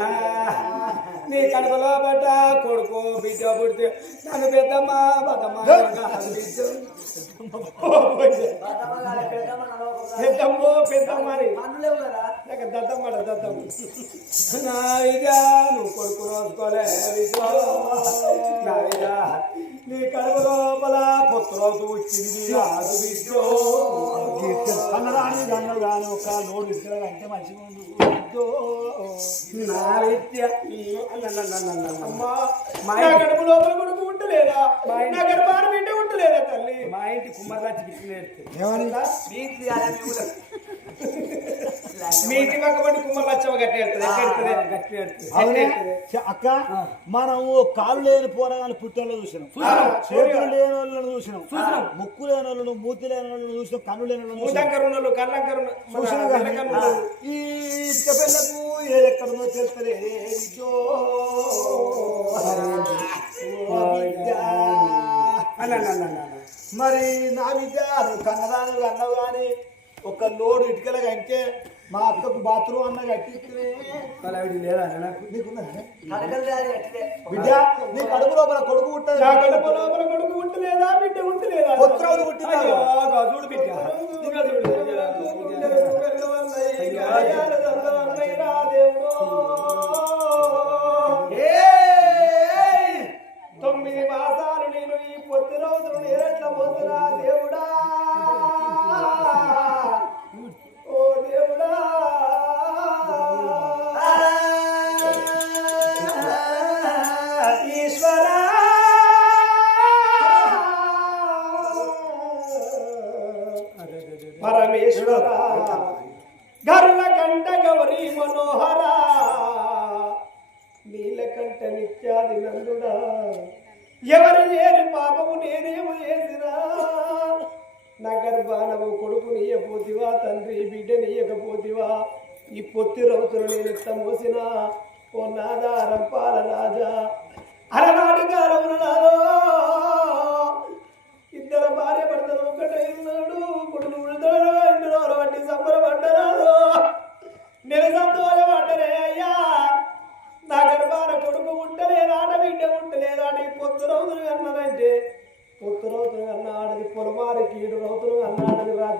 నా కడుపులో పడ్డ కొడుకు బిడ్డ పుడితే నన్ను పెద్దమ్మ బతమ్మ పెద్దమ్మో పెద్దమ్మ అని. లేక దద్దమ్మ దద్దమ్మ. నా ఇక నువ్వు కొడుకు రోజుకోలే బిడ్డో. నా కడుపు లోపల పుత్రోజు వచ్చింది రాదు కన్నడాని గన్ను గాని ఒక నోరు ఇసుకలంటే మంచిగా ఉంది నా విద్య అమ్మా. నా కడుపు లోపల కొడుకు ఉంటలేదా? నా గర్భాన బిడ్డ ఉంటలేదా తల్లి? మా ఇంటి మీ గట్టి ఎడుతుంది అక్క మనము కాలు లేని పోరగాని పుట్టలో చూసినాం. చూసినాం. చేతులు లేని వాళ్ళని చూసినాం. ముక్కు లేని వాళ్ళను మూతి లేని వాళ్ళను చూసినాం. కన్ను లేని వాళ్ళను చూసినాం మూతంకరు ఉన్నోళ్ళు కళ్ళంకరు చూసినాం కానీ ఈ పిల్లకు. ఓ బిడ్డ. మరి నా నువ్వు కన్నదాను అన్నావు కానీ ఒక లోడు ఇటుకలు అంటే మా అక్కకు బాత్రూమ్ అన్న కట్టిస్తే. లేదా నాకు నీకున్నదా? బిడ్డ నీ కడుపు లోపల కొడుకు పుట్టదు నా కడుపు లోపల కొడుకు ఉంటలేదా బిడ్డ ఉంటలేదా చూడు బిడ్డ. లేని పాపము నేనేమో చేసినా నా గర్భానము కొడుకుని ఇయ్యపోతివా తండ్రి బిడ్డ ఇయ్యకపోతివా ఈ పొత్తి రౌతులు నేను ఇంత మోసిన ఓ నాదారం పాల రాజా అలనాటి కాలమున నాదో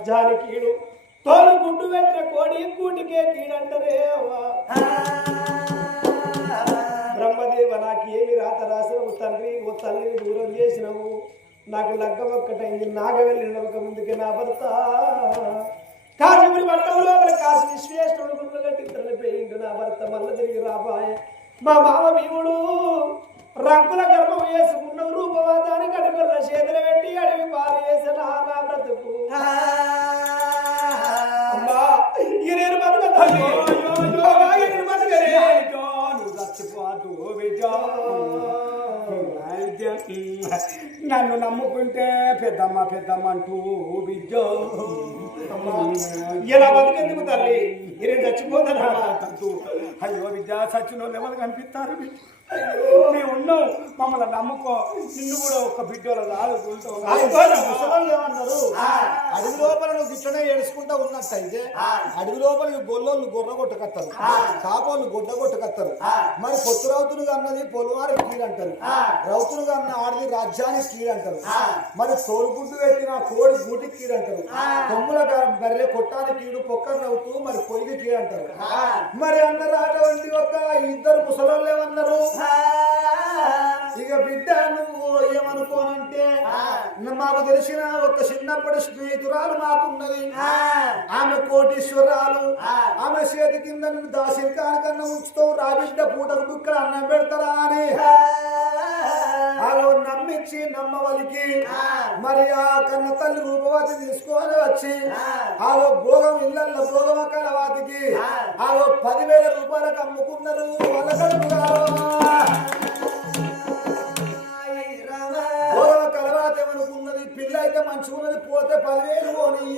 రాజ్యానికి కీడు తోలు గుడ్డు పెట్టిన కోడి కూటికే కీడంటరే అవ్వా. బ్రహ్మదేవ నాకు ఏమి రాత రాసినవు తండ్రి ఓ తల్లిని దూరం చేసినవు. నాకు లగ్గం ఒక్కటైంది నాగ వెళ్ళిన ఒక ముందుకి నా భర్త. కాశీపురి మండలంలో కాశీ విశ్వేశ్వరుడు గుండె కట్టి నా భర్త మల్ల తిరిగి రాబాయే మా మామ భీముడు. రంగుల గర్భం వేసుకున్న రూపవాదాన్ని కడుగొల్ల చేతులు పెట్టి అడవి పాలు వేసిన నా బ్రతుకు. ఇక నేను బతకతాను అమ్మా, ఇక నేను పెద్దమ్మ పెద్దమ్మ అంటూ బిడ్డో. ఇలా బతికెందుకు తల్లి? ఇరే చచ్చిపోతారా అయ్యో విద్య చచ్చిన వాళ్ళు ఎవరు కనిపిస్తారు? మేము ఉన్నాం. మమ్మల్ని నమ్ముకో. నిన్ను కూడా ఒక బిడ్డలో అడవి లోపల నువ్వు గిట్లనే ఏడుచుకుంటా ఉన్నట్టయితే అడవి లోపల గొల్లోళ్ళు గొర్ర కొట్టుకత్తారు. కాపోళ్ళు గొడ్డ కొట్టుకత్తారు. మరి పొత్తు రౌతులుగా అన్నది పొలవారి కీడు అంటారు రౌతులుగా అన్న ఆడది రాజ్యానికి కీడు అంటారు మరి తోలుగుడ్డు పెట్టిన కోడి గూటికి కీడు అంటారు. కొమ్ముల బర్రె కొట్టానికి కీడు పొక్కర్ రౌతు మరి పొయ్యి కీడు అంటారు. మరి అన్నారు అటువంటి ఒక ఇద్దరు ముసలోళ్ళు ఏమన్నారు ఇక బిడ్డ నువ్వు ఏమనుకోనంటే మాకు తెలిసిన ఒక చిన్నప్పటి స్నేహితురాలు మాకున్నది. ఆమె కోటీశ్వరాలు. ఆమె చేతి కింద నిన్ను దాసిరికాని కన్నా ఉంచుతావు. రా బిడ్డ పూటకు బుక్కడ అన్నం పెడతారా అని. అలా నమ్మించి నమ్మవలికి. మరి ఆ కన్న తల్లి రూపవతి తీసుకొని వచ్చి ఆ. భోగం ఇళ్ళల్లో భోగం కలవాతికి ఆ. పదివేల రూపాయలకు అమ్ముకున్నారు వాళ్ళ పిల్ల అయితే మంచిగున్నది పోతే పదివేలు పోని.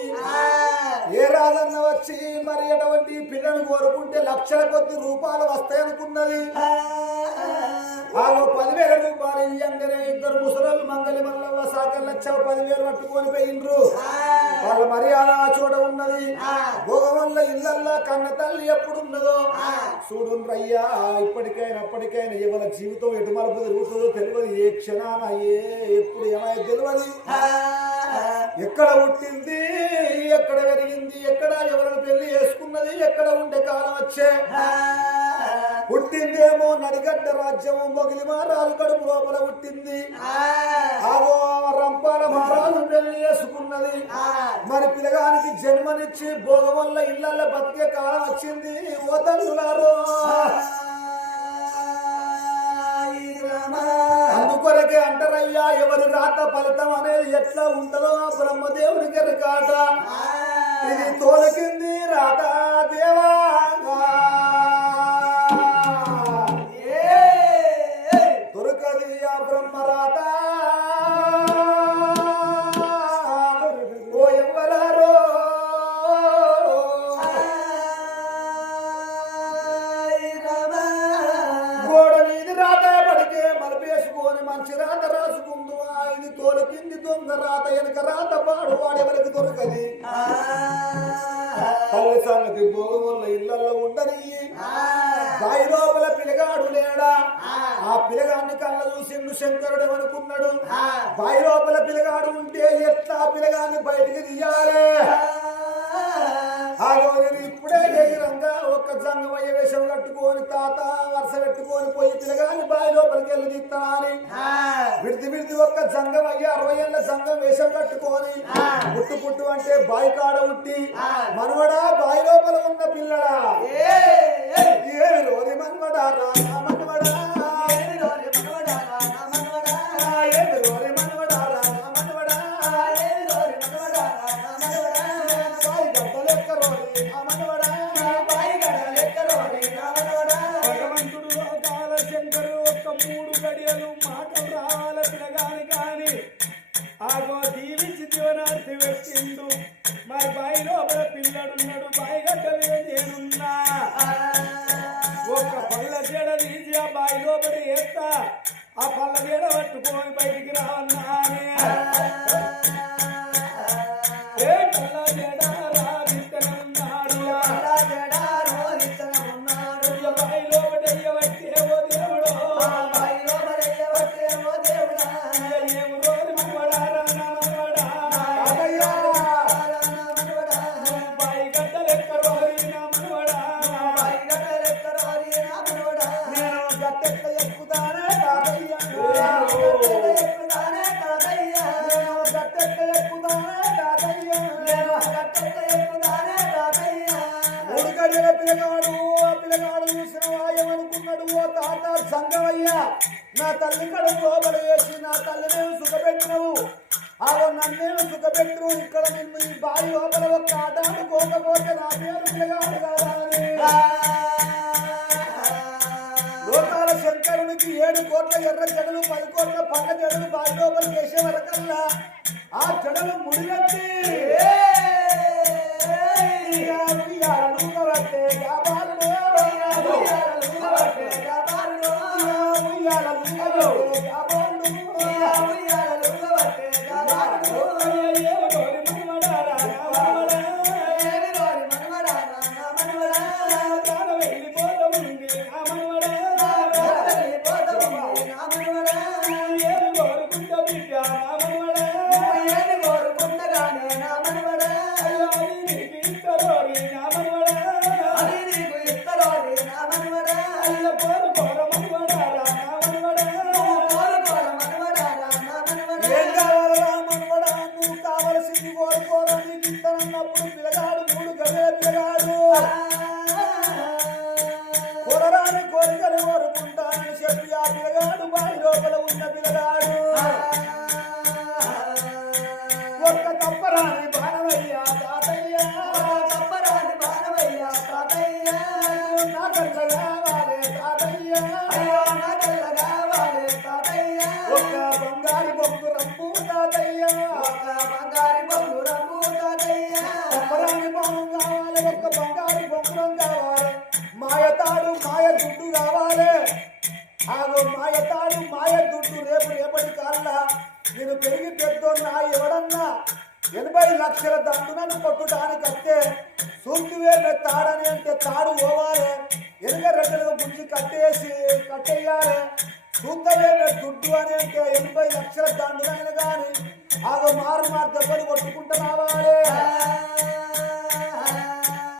ఏ రాజన్న వచ్చి మరి అటువంటి పిల్లను కోరుకుంటే లక్షల కొద్ది రూపాయలు వస్తాయనుకున్నది. ఆ పదివేల రూపాయలు ఇయ్యంగానే ఇద్దరు ముసలోళ్ళు మంగళి మల్లవ్వ సాకల్ లచ్చావు పదివేలు పట్టుకొని పోయిండ్రు. వాళ్ళ మర్యాద ఆ చోట ఉన్నది. భోగం వల్ల ఇళ్ళల్లా కన్న తల్లి ఎప్పుడు ఉన్నదో చూడు రయ్యా ఇప్పటికైనా అప్పటికైనా ఎవరి జీవితం ఎటు మలుపు తిరుగుతుందో తెలియదు. ఏ క్షణాన ఏ ఎప్పుడు ఏమైనా తెలియదు. ఎక్కడ పుట్టింది ఎక్కడ పెరిగింది ఎక్కడ ఎవరిని పెళ్ళి చేసుకున్నది ఎక్కడ ఉండే కాలం వచ్చే? పుట్టిందేమో నడిగడ్డ రాజ్యము మొగిలి మారాలు కడుపు లోపల పుట్టింది. ఆగో రంపాల మారాలు పెళ్ళి చేసుకున్నది. మరి పిల్లగానికి జన్మనిచ్చి భోగం వల్ల ఇళ్ళల్లో బతికే కాలం వచ్చింది. ఓ తల్లులారో. అందుకొరకే అంటారయ్యా ఎవరి రాత ఫలితం అనేది ఎట్లా ఉంటుందో బ్రహ్మదేవునికి ఎరకాట ఇది తోలకింది రాత దేవా. పడితే మలపేసుకొని మంచి రాత రాసుకుందు. ఇది తోలు కింది దొంగ రాత వెనక రాత పాడు వాడెవరికి దొరకది? తల్లి సంగతి భోగం వల్ల ఇళ్ళలో ఉండని బాయి లోపల పిల్లగాడు లేడా? ఆ. పిల్లగాన్ని కళ్ళ చూసిండు శంకరుడు ఏమనుకున్నాడు? బాయి లోపల పిల్లగాడు ఉంటే ఎట్లా ఆ పిల్లగాన్ని బయటికి తీయాలి? ఆ రోజు ఇప్పుడే ఒక్క జంగమయ్య వేషం కట్టుకొని తాత వరుస పెట్టుకొని పోయి పిల్లగాని బావి లోపలికి వెళ్ళి తీస్తానని. విడిది విడిది ఒక్క జంగమయ్య అరవై ఏళ్ళ వేషం కట్టుకొని పుట్టు పుట్టు అంటే బావి కాడ ఉట్టి మనవడా బావి లోపల ఉన్న పిల్లడా? ఏ రోజు మనవడా రా లోపడి ఆ వేస్తా ఆ పళ్ళ జడ పట్టుకొని బయటికి రావన్నానే పిల్లగాడు ఆ పిల్లగాడు చూసిన వాయమనుకున్నాడు ఓ తాత సంగమయ్యా నా తల్లి కడుపు లోపల వేసి నా తల్లినేమి సుఖపెట్టినవు. ఆగో నన్నేమి సుఖపెట్టు ఇక్కడ నిన్ను ఈ బావి లోపల ఒక్క ఆట కోకపోతే నా పేరు పిల్లగాడు కదా లోకాల శంకరునికి ఏడు కోట్ల ఎర్ర జడలు పది కోట్ల పళ్ళ జడలు బావి లోపల వేసే వరకల్లా ఆ జడలు ముడిగట్టి. ఉయ్యాలు, ఉయ్యాలు, ఊగబట్టే కోరికలు ఎనభై లక్షల దండునను కొట్టుటానికి వస్తే సూర్తివే తాడని అంటే తాడు పోవాలి. ఎనభై రెక్కలకు గుంజి కట్టేసి కట్టేయాలి. సూత్తవే దుడ్డు అని అంటే ఎనభై లక్షల దండునైనా కానీ ఆగో మారు మారు దెబ్బలు కొట్టుకుంటూ రావాలి.